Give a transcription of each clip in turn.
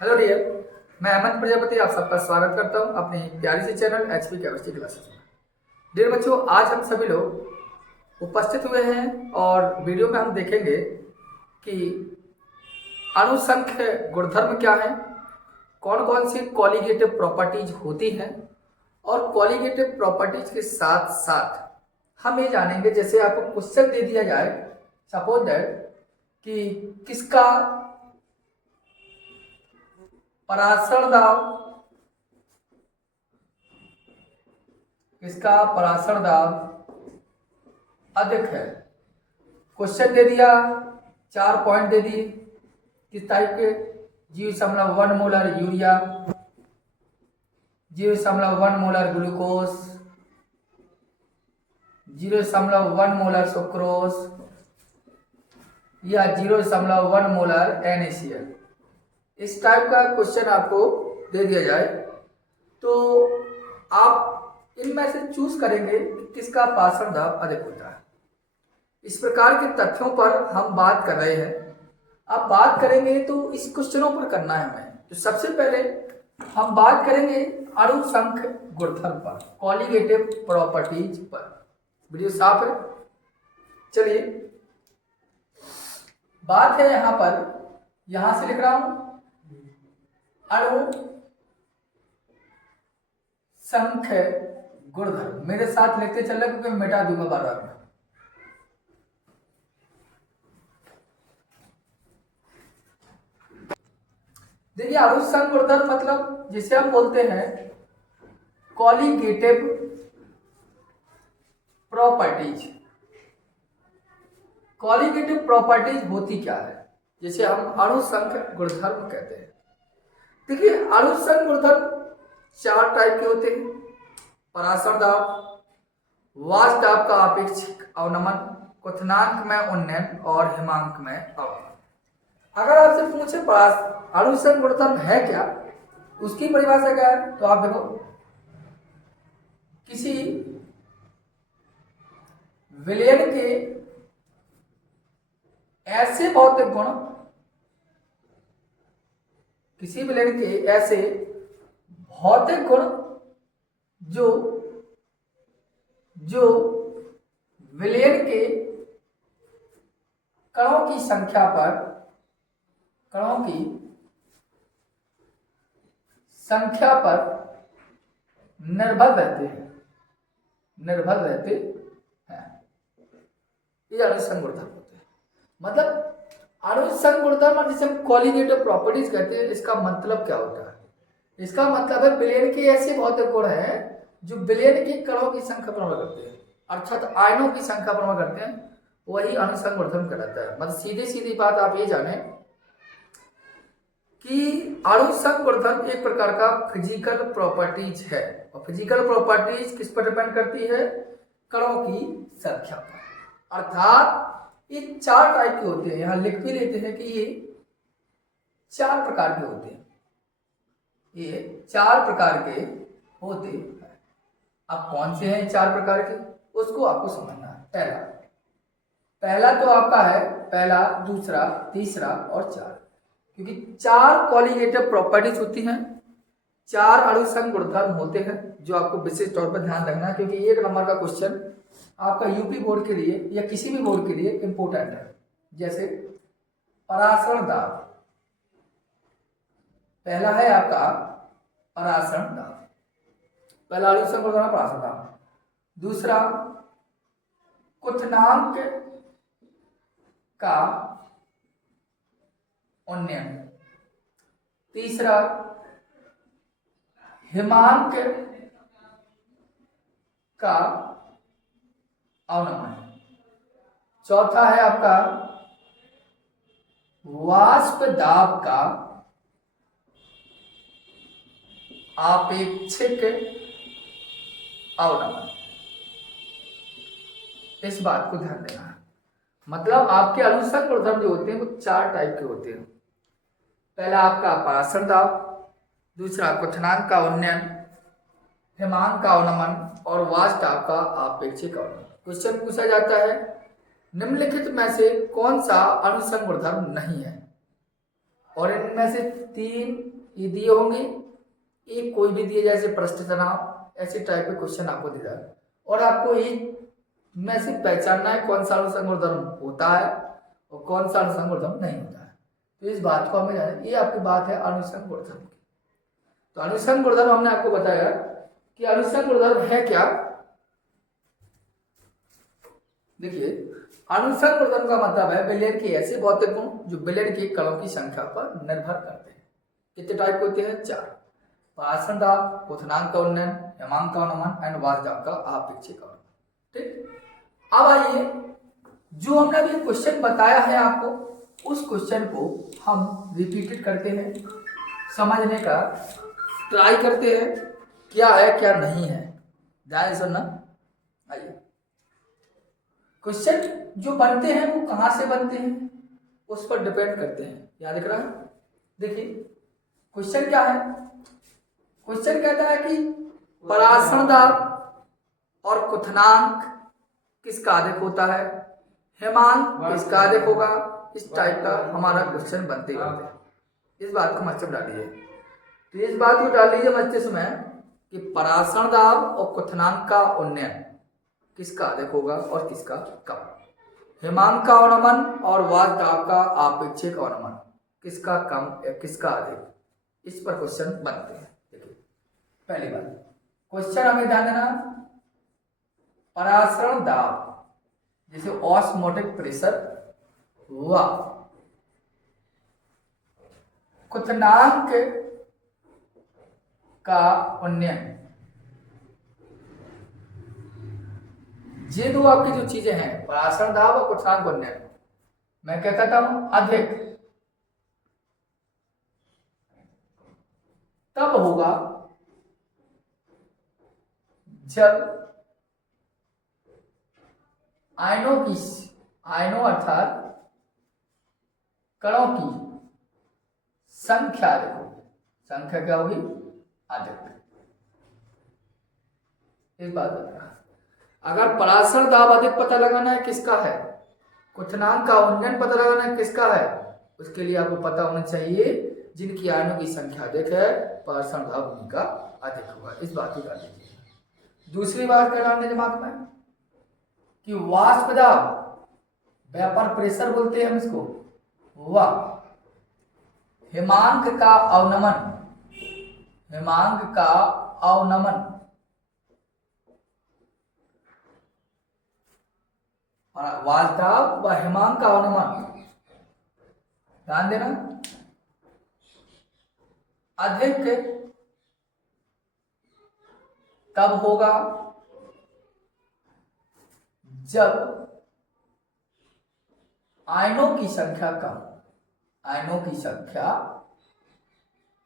Hello dear, मैं अमन प्रजापति आप सबका स्वागत करता हूं अपनी प्यारी सी चैनल एचपी केमिस्ट्री क्लासेस में। डियर बच्चों, आज हम सभी लोग उपस्थित हुए हैं और वीडियो में हम देखेंगे कि अणुसंख्य गुणधर्म क्या है, कौन कौन सी कॉलिगेटिव प्रॉपर्टीज होती हैं और कॉलिगेटिव प्रॉपर्टीज के साथ साथ हम ये जानेंगे, जैसे आपको क्वेश्चन दे दिया जाए सपोज दैट कि किसका परासरण दाब अधिक है। क्वेश्चन दे दिया, 4 पॉइंट दे दिए, किस टाइप के 0.1 molar urea, 0.1 molar glucose, 0.1 molar sucrose या 0.1 मोलर NaCl। इस टाइप का क्वेश्चन आपको दे दिया जाए तो आप इनमें से चूज करेंगे कि किसका परासरण दाब अधिक होता है। इस प्रकार के तथ्यों पर हम बात कर रहे हैं। अब बात करेंगे तो इस क्वेश्चनों पर करना है हमें। तो सबसे पहले हम बात करेंगे अणुसंख्य गुणधर्म पर, कॉलिगेटिव प्रॉपर्टीज पर। वीडियो साफ है? चलिए, बात है यहां पर, यहां से लिख रहा हूं अणु संख्य गुणधर्म। मेरे साथ लिखते चल रहे क्योंकि मैं मिटा दूंगा बार बार में। देखिए, अणु संख्य गुणधर्म मतलब जिसे हम बोलते हैं कॉलिगेटिव प्रॉपर्टीज। कॉलिगेटिव प्रॉपर्टीज होती क्या है, जिसे हम अणु संख्य गुणधर्म कहते हैं। देखिए, अणुसंख्य गुणधर्म 4 टाइप के होते हैं। परासरण दाब, वाष्प दाब का आपेक्षिक अवनमन, क्वथनांक में उन्नयन और हिमांक में अवनमन। अगर आपसे पूछे अणुसंख्य गुणधर्म है क्या, उसकी परिभाषा क्या है, तो आप देखो, किसी विलयन के ऐसे भौतिक गुण, किसी विलयन के ऐसे भौतिक गुण जो विलयन के कणों की संख्या पर निर्भर रहते हैं। ये अणुसंख्य गुणधर्म होते हैं। मतलब अणुसंख्य गुणधर्म जिसे हम कॉलिगेटिव प्रॉपर्टीज कहते हैं, इसका मतलब क्या होता है? इसका मतलब है विलयन के ऐसे भौतिक गुण हैं जो विलयन के कणों की संख्या पर निर्भर करते हैं, अर्थात आयनों की संख्या पर निर्भर करते हैं, वही अणुसंख्य गुणधर्म कहलाता है। मतलब सीधी बात आप ये जाने कि अणुसंख्य गुणधर्म एक प्रकार का फिजिकल प्रॉपर्टीज है, और फिजिकल प्रॉपर्टीज किस पर डिपेंड करती है? कणों की संख्या पर। अर्थात ये 4 टाइप के होते हैं। यहां लिख भी लेते हैं कि ये 4 प्रकार के होते हैं। ये 4 प्रकार के होते हैं। अब कौन से हैं 4 प्रकार के, उसको आपको समझना है। पहला तो आपका है पहला, दूसरा, तीसरा और 4, क्योंकि 4 कॉलिगेटिव प्रॉपर्टीज होती हैं, 4 अणुसंख्य गुणधर्म होते हैं, जो आपको विशेष तौर पर ध्यान रखना है, क्योंकि 1 नंबर का क्वेश्चन आपका यूपी बोर्ड के लिए या किसी भी बोर्ड के लिए इंपॉर्टेंट है। जैसे परासरण दाब, पहला है आपका परासरण दाब, पहला अणुसंख्य गुणधर्म परासरण दाब। दूसरा क्वथनांक का उन्नयन। तीसरा हिमांक का अवनमन। चौथा है आपका वाष्प दाब का आपेक्षिक अवनमन। इस बात को ध्यान देना है। मतलब आपके अणुसंख्य गुणधर्म जो होते हैं वो 4 टाइप के होते हैं। पहला आपका परासरण दाब, दूसरा क्वथनांक का उन्नयन, हिमांक का अवनमन और वाष्प दाब का आपेक्षिक अवनमन। क्वेश्चन पूछा जाता है निम्नलिखित में से कौन सा अणुसंख्य गुणधर्म नहीं है? और इनमें से 3 ये दिए होंगे, एक कोई भी दिए जैसे पृष्ठ तनाव, ऐसे टाइप के क्वेश्चन आपको दिया है और आपको एक में से पहचानना है कौन सा अनुसंग ऊर्ध्वधर्म होता है और कौन सा अनुसंग ऊर्ध्वधर्म नहीं होता है। तो इस बात को हमें जाना, ये आपकी बात है अनुसंग ऊर्ध्वधर्म की। तो अनुसंग ऊर्ध्वधर्म हमने आपको बताया कि अनुसंग ऊर्ध्वधर्म है क्या। देखिए, अनुसंग ऊर्ध्वधर्म का मतलब है बेलन के ऐसे भौतिक गुण जो बेलन के कणों की संख्या पर निर्भर करते हैं। कितने टाइप के होते हैं? 4। परासरण दाब, क्वथनांक का उन्नयन, हेमांक का अवनमन एंड वाष्प दाब का आपेक्षिक अवनमन। ठीक, अब आइए जो हमने अभी क्वेश्चन बताया है आपको, उस क्वेश्चन को हम रिपीटेड करते हैं, समझने का ट्राई करते हैं क्या है क्या नहीं है। ध्यान से सुनना। आइए, क्वेश्चन जो बनते हैं वो कहां से बनते हैं उस पर डिपेंड करते हैं। याद दिख रहा है? देखिए क्वेश्चन क्या है। क्वेश्चन कहता है कि परासरण दाब और क्वथनांक किसका अधिक होता है, हेमांक किसका अधिक होगा। इस टाइप का हमारा क्वेश्चन बनते रहते हैं। इस बात को मस्तिष्क में डालिए। तो इस बात को डाल लीजिए मस्तिष्क में कि परासरण दाब और क्वथनांक का उन्नयन किसका अधिक होगा और किसका कम। हेमांक का अवनमन और वाष्प दाब का आपेक्षिक अवनमन किसका कम या किसका अधिक, इस पर क्वेश्चन बनते हैं। देखिए पहली बात, क्वेश्चन हमें ध्यान देना, परासरण दाब जैसे ऑस्मोटिक प्रेशर हुआ, क्वथनांक का उन्नयन, ये दो आपकी जो चीजें हैं परासरण दाब और क्वथनांक उन्नयन, मैं क्या कहता हूं अधिक तब होगा जब आयनों अर्थात कणों की संख्या अधिक होगी। संख्या क्या होगी? अधिक। इस बात बता, अगर परासरण दाब अधिक पता लगाना है किसका है, क्वथनांक का उन्नयन पता लगाना है किसका है, उसके लिए आपको पता होना चाहिए जिनकी आयनों की संख्या अधिक है परासरण दाब उनका अधिक होगा। इस बात को डाल दीजिए। दूसरी बात क्या डालने दिमाग में कि वाष्प दाब, वेपर प्रेशर बोलते हैं हम इसको, हुआ, हेमांक का अवनमन, हेमांक का अवनमन, वाष्प दाब व हेमांक का अवनमन, ध्यान देना, अधिक तब होगा जब आयनों की संख्या कम, आयनों की संख्या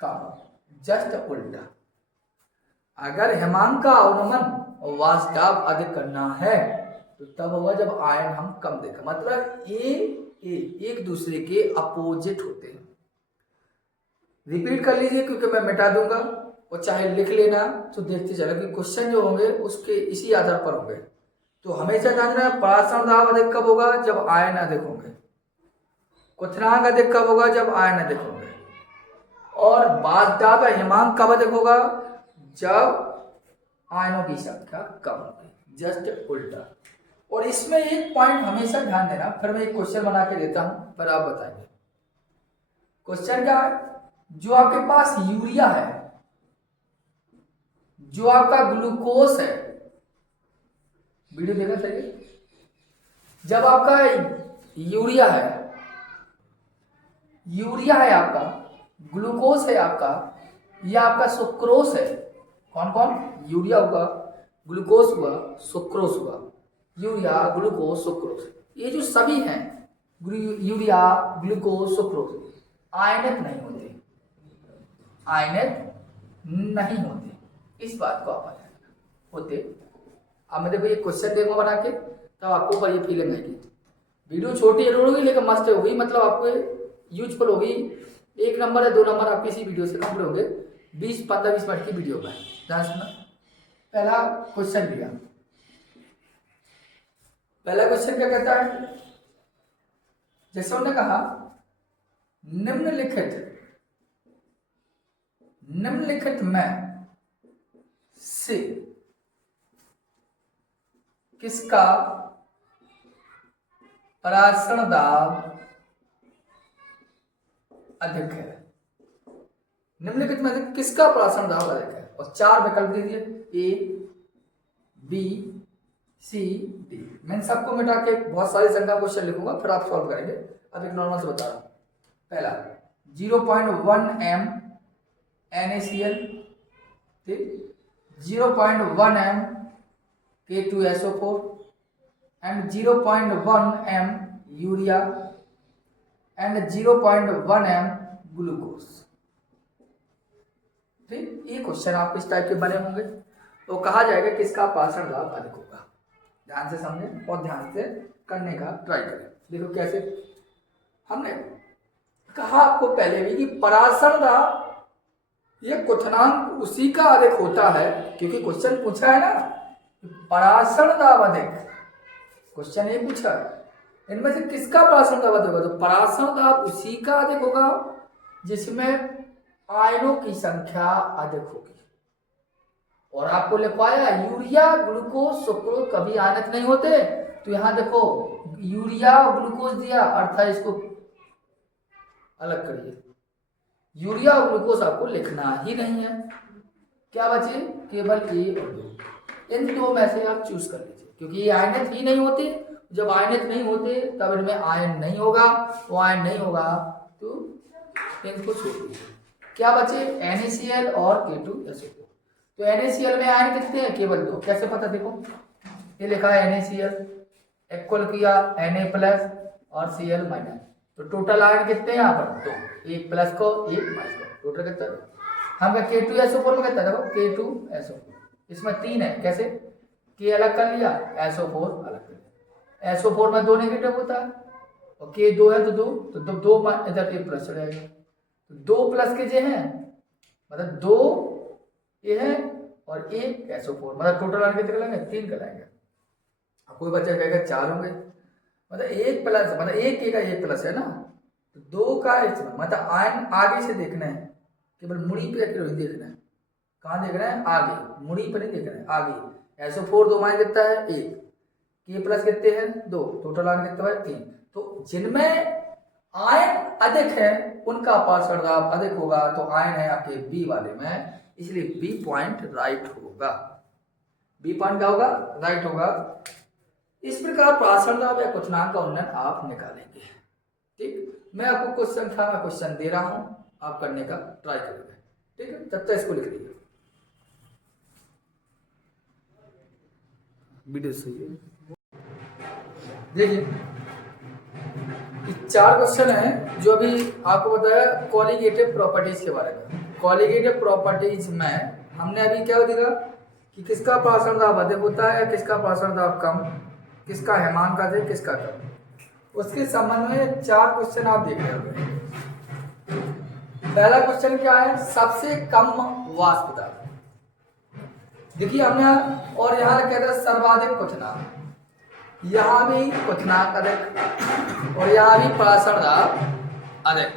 कम। जस्ट उल्टा, अगर हेमांक का अवनमन और वाष्प दाब अधिक करना है तो तब होगा जब आयन हम कम देखें। मतलब एक दूसरे के अपोजिट होते हैं। रिपीट कर लीजिए क्योंकि मैं मिटा दूंगा और चाहे लिख लेना तो देखते चलो कि क्वेश्चन जो होंगे उसके इसी आधार पर होंगे। तो हमेशा जानना है परासरण दाब अधिक कब होगा? जब आयन अधिक होंगे। क्वथनांक अधिक कब होगा? जब आयन अधिक होंगे। और वाष्प दाब या हेमांक कब अधिक होगा? जब आयनों की संख्या कम होगी। जस्ट उल्टा। और इसमें एक पॉइंट हमेशा ध्यान देना, फिर मैं एक क्वेश्चन बना के देता हूं पर आप बताएंगे। क्वेश्चन क्या है? जो आपके पास यूरिया है, जो आपका ग्लूकोज है, वीडियो देखना चाहिए, जब आपका यूरिया है आपका, ग्लूकोज है आपका, या आपका सुक्रोज है। कौन कौन? यूरिया हुआ, ग्लूकोज हुआ, सुक्रोज हुआ। यूरिया, ग्लूकोज, सुक्रोज, ये जो सभी हैं यूरिया, ग्लूकोज, सुक्रोज आयनित नहीं होते, आयनित नहीं होते। इस बात को आप पता होते। अब मैं देखो ये क्वेश्चन देखो बना के तब आपको ऊपर ये फीलिंग आएगी। वीडियो छोटी जरूर होगी लेकिन मस्त होगी, मतलब आपको यूजफुल होगी। 1 नंबर या 2 नंबर आपकी इसी वीडियो से कंप्लीट होंगे 15-20 मिनट की वीडियो में। ध्यान सुनना। पहला क्वेश्चन लिया, पहला क्वेश्चन क्या कहता है? जैसे उन्होंने कहा निम्नलिखित में से किसका परासरण दाब अधिक है? निम्नलिखित में से किसका परासरण दाब अधिक है? और 4 विकल्प दे दिए, ए, बी, सी, डी। मैं सबको मिटा के बहुत सारी संख्या क्वेश्चन लिखूंगा, फिर आप सॉल्व करेंगे। अब एक नॉर्मल से बता रहा हूं। पहला 0.1 m NaCl, ठीक, 0.1 m K2SO4 and 0.1 m urea and 0.1 m glucose. ठीक, ये क्वेश्चन आपको इस टाइप के बने होंगे। तो कहा जाएगा किसका परासरण दाब अधिक होगा। ध्यान से समझें और ध्यान से करने का ट्राई करें। देखो कैसे, हमने कहा आपको पहले भी कि परासरण दाब ये क्वथनांक उसी का अधिक होता है, क्योंकि क्वेश्चन पूछा है ना परासरण दाब अधिक, क्वेश्चन ये पूछा है इनमें से किसका परासरण दाब अधिक होगा। तो परासरण दाब उसी का अधिक होगा जिसमें आयनों की संख्या अधिक होगी। और आपको लिखवाया यूरिया, ग्लूकोज, सुक्रोज कभी आयनित नहीं होते। तो यहां देखो यूरिया और ग्लूकोज दिया, अर्थात इसको अलग करिए। यूरिया और ग्लूकोज आपको लिखना ही नहीं है। क्या बचे? केवल ए और बी। इन दो में से आप चूज कर लीजिए, क्योंकि ये आयनित ही नहीं होते। जब आयनित नहीं होते तब इनमें आयन नहीं होगा, वो आयन नहीं होगा तो इनको छोड़ दीजिए। क्या बचे? NaCl और K2SO4। तो NaCl में आयन कितने हैं? केवल 2। कैसे पता? देखो ये लिखा है NaCl, इक्वल किया Na+ और Cl-। तो टोटल आयन कितने हैं यहाँ पर? 2, एक प्लस को एक माइनस को, टोटल कितना? हम K2SO4 में कितना? देखो K2SO4 इसमें 3 है। कैसे? K अलग कर लिया, SO4 अलग कर लिया। SO4 में 2 नेगेटिव होता है और K 2 है तो 2, तो 2 इधर एक प्लस चढ़ेगा। तो 2 प्लस के जे हैं, मतलब 2 ये है और 1 SO4, मतलब टोटल आयन कितने लगाएंगे? 3 कराएंगे। अब कोई बच्चा कहेगा 4 होंगे, मतलब 1 प्लस, मतलब 1 का 1 प्लस है ना, तो 2 का इसमें मतलब आयन आगे से देखना है, केवल मुड़ी पे देखना है। कहाँ देखना है? आगे, मुड़ी पर नहीं देखना है, आगे। SO4 2 माइनस कितना है? 1, K प्लस कितने हैं? 2, टोटल आयन कितना है? 3। तो जिनमें आयन अधिक है उनका परासरण दाब अधिक होगा। तो आयन है आपके बी वाले में, इसलिए बी पॉइंट राइट होगा। बी पॉइंट क्या होगा? राइट होगा। इस प्रकार परासरण दाब या क्वथनांक का उन्नयन आप निकालेंगे। ठीक, मैं आपको क्वेश्चन दे रहा हूं, आप करने का ट्राई करेंगे। ठीक है, तब तक इसको लिख लीजिए। वीडियो सही है। देखिए 4 क्वेश्चन है जो अभी आपको बताया कॉलिगेटिव प्रॉपर्टीज के बारे में। कॉलिगेटिव प्रॉपर्टीज में हमने अभी क्या देखा कि किसका परासरण दाब अधिक होता है, किसका परासरण दाब कम, किसका हेमांक अधिक, किसका कम। उसके संबंध में 4 क्वेश्चन आप देख रहे होंगे। पहला क्वेश्चन क्या है? सबसे कम वाष्प दाब। देखिए हमने और यहाँ कहते हैं सर्वाधिक क्वथनांक, यहाँ भी क्वथनांक अधिक और यहाँ भी परासरण दाब अधिक।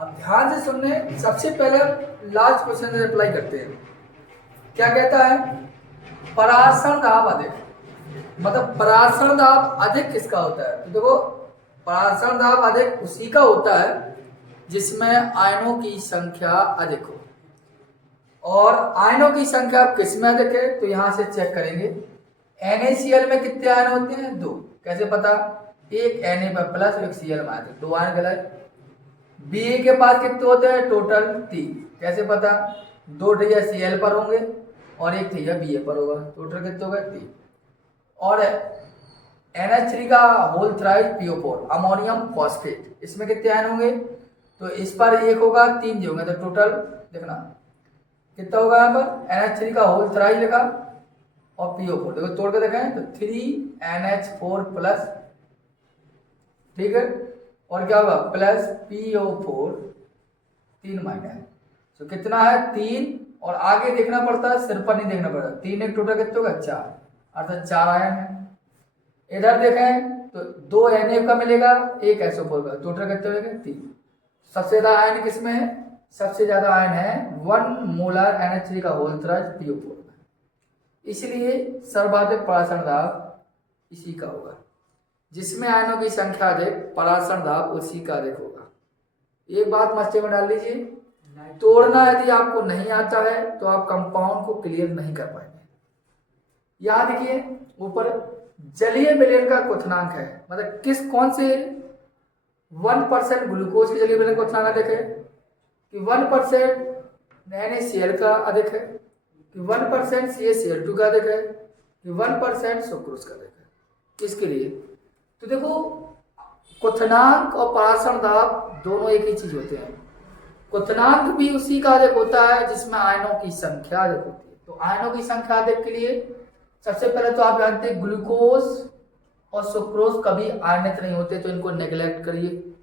अब ध्यान से सुनने, सबसे पहले लास्ट क्वेश्चन से रिप्लाई करते हैं। क्या कहता है? परासरण दाब अधिक, मतलब परासरण दाब अधिक किसका होता है? तो देखो परासरण दाब अधिक उसी का होता है जिसमें आयनों की संख्या अधिक हो। और आयनों की संख्या किस में अधिक है? तो यहां से चेक करेंगे। NaCl में कितने आयन होते हैं? 2। कैसे पता? एक Na प्लस एक Cl माइनस, 2 आयन गलत। Ba के पास कितने होते हैं? टोटल 3। कैसे पता? 2 ठैया Cl पर होंगे और 1 ठैया Ba पर होगा, टोटल कितने हो गए? 3। और NH3 का whole thrice PO4 ammonium phosphate, इसमें कितने आयन होंगे? तो इस पर 1 होगा, 3 जो होंगे, तो टोटल देखना कितना होगा। यहाँ पर NH3 का होल थ्राइस लिखा और PO4, देखो तोड़ के देखें तो 3NH4 प्लस, ठीक है, और क्या होगा? प्लस PO4 3 माइनस, तो कितना है? 3। और आगे देखना पड़ता है, सिर पर नहीं देखना पड़ता। 3 एक टोटल कितने होगा? 4, अर्थात 4 आयन है। इधर देखें तो 2 Na का मिलेगा, 1 SO4 का, टोटल कितने हो गए 3। सबसे ज्यादा आयन किसमें है? सबसे ज्यादा आयन है 1 मोलर NH3 का होल त्रिज्य PO4 में, इसलिए सर्वाधिक परासरण दाब इसी का होगा। जिसमें आयनों की संख्या अधिक, परासरण दाब उसी का अधिक होगा। एक बात मस्ते में डाल लीजिए, तोड़ना यदि आपको नहीं आता है तो आप कंपाउंड को क्लियर नहीं कर पाएंगे। याद देखिए ऊपर जलीय विलयन का क्वथनांक है, मतलब कौन से 1% ग्लूकोज के जलीय विलयन का क्वथनांक अधिक है कि 1% NaCl का अधिक है कि 1% CaCl2 का अधिक है कि 1% सुक्रोज का अधिक है। इसके लिए तो देखो क्वथनांक और परासरण दाब दोनों एक ही चीज होते हैं। क्वथनांक भी उसी का अधिक होता है जिसमें आयनों की संख्या अधिक होती है। तो आयनों की संख्या अधिक के लिए सबसे पहले तो आप जानते हैं ग्लूकोज और सुक्रोज कभी आयनित नहीं होते, तो इनको नेग्लेक्ट करिए।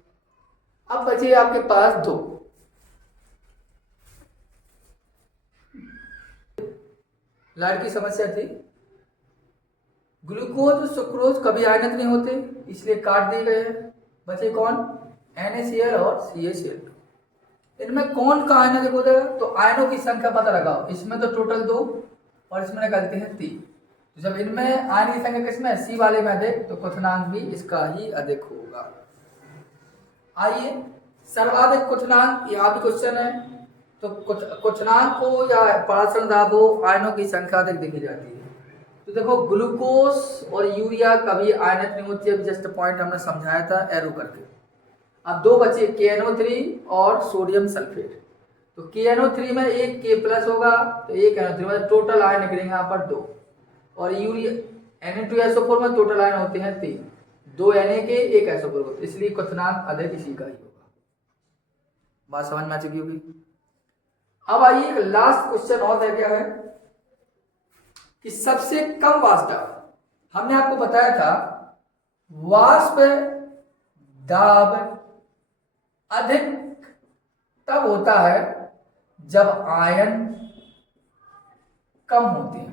अब बचे आपके पास 2, लाइट की समस्या थी। ग्लूकोज और सुक्रोज कभी आयनित नहीं होते, इसलिए काट दिए गए हैं। बचे कौन? NaCl और CaCl2। इनमें कौन का आयन अधिक होता है? तो आयनों की संख्या पता लगाओ। इसमें तो टोटल 2 और इसमें निकलते हैं 3। तो जब इनमें आयन की संख्या किसमें? C वाले में अधिक, तो क्वथनांक भी इसका ही अधिक होगा। आइए सर्वाधिक क्वथनांक, यहाँ भी क्वेश्चन है। तो क्वथनांक हो या परासरण दाब हो, आयनों की संख्या अधिक देखी जाती है। तो देखो ग्लूकोज और यूरिया कभी आयनित नहीं होती है, जस्ट पॉइंट हमने समझाया था एरो करके। अब 2 बचे KNO3 और सोडियम सल्फेट। तो KNO3 में एक K+ होगा, तो एक NO3 में टोटल आयन निकलेंगे यहाँ पर 2। और यूरिया Na2SO4 में टोटल आयन होते हैं 3, 2 Na के 1 SO4 होते, इसलिए क्वथनांक अधिक इसी का ही होगा। बात समझ में आ चुकी होगी। अब आइए एक लास्ट क्वेश्चन और रह गया है कि सबसे कम वाष्प दाब। हमने आपको बताया था वाष्प दाब अधिक तब होता है जब आयन कम होते हैं।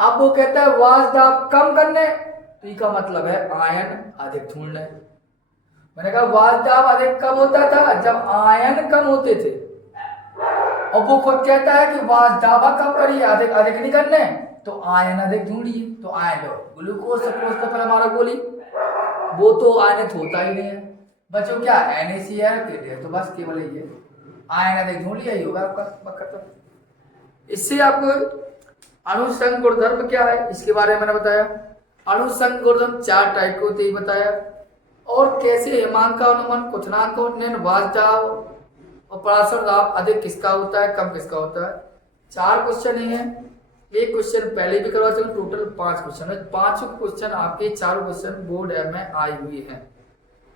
अब वो कहता है वाष्प दाब कम करने, तो इसका मतलब है आयन अधिक ढूंढने। मैंने कहा वाष्प दाब अधिक कब होता था? जब आयन कम होते थे। और वो खुद कहता है कि वाष्प दाब कम करिए, अधिक अधिक नहीं करने, तो आयन अधिक ढूंढिए। तो आयन लो ग्लूकोज सुक्रोज तो पहले हमारा गोली, वो तो आयनित होता ही नहीं है। बच्चों क्या NaCl के लिए तो बस केवल ये आयन अधिक ढूंढ लिया ही होगा आपका खत्म। इससे आपको अणुसंग गुणधर्म क्या है इसके बारे में मैंने बताया। अणुसंग गुणधर्म 4 टाइप के होते ही बताया, और कैसे हिमांक का अनुमान, क्वथनांक का उन्नयन, वाष्प दाब और परासरण दाब अधिक किसका होता है, कम किसका होता है। 4 क्वेश्चन ही है, एक क्वेश्चन पहले भी करवा चुके, टोटल 5 क्वेश्चन है। 5 क्वेश्चन आपके 4 क्वेश्चन बोर्ड में आई हुई हैं,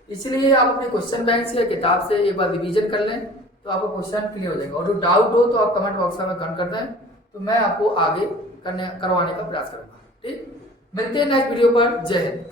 इसलिए आप अपने क्वेश्चन बैंक से या किताब से एक बार रिवीजन कर लें तो आपको क्वेश्चन क्लियर हो जाएगा। और जो डाउट हो तो आप कमेंट बॉक्स में कमेंट कर दें, तो मैं आपको आगे करवाने का प्रयास करूंगा। ठीक, मिलते हैं नेक्स्ट वीडियो पर। जय हिंद।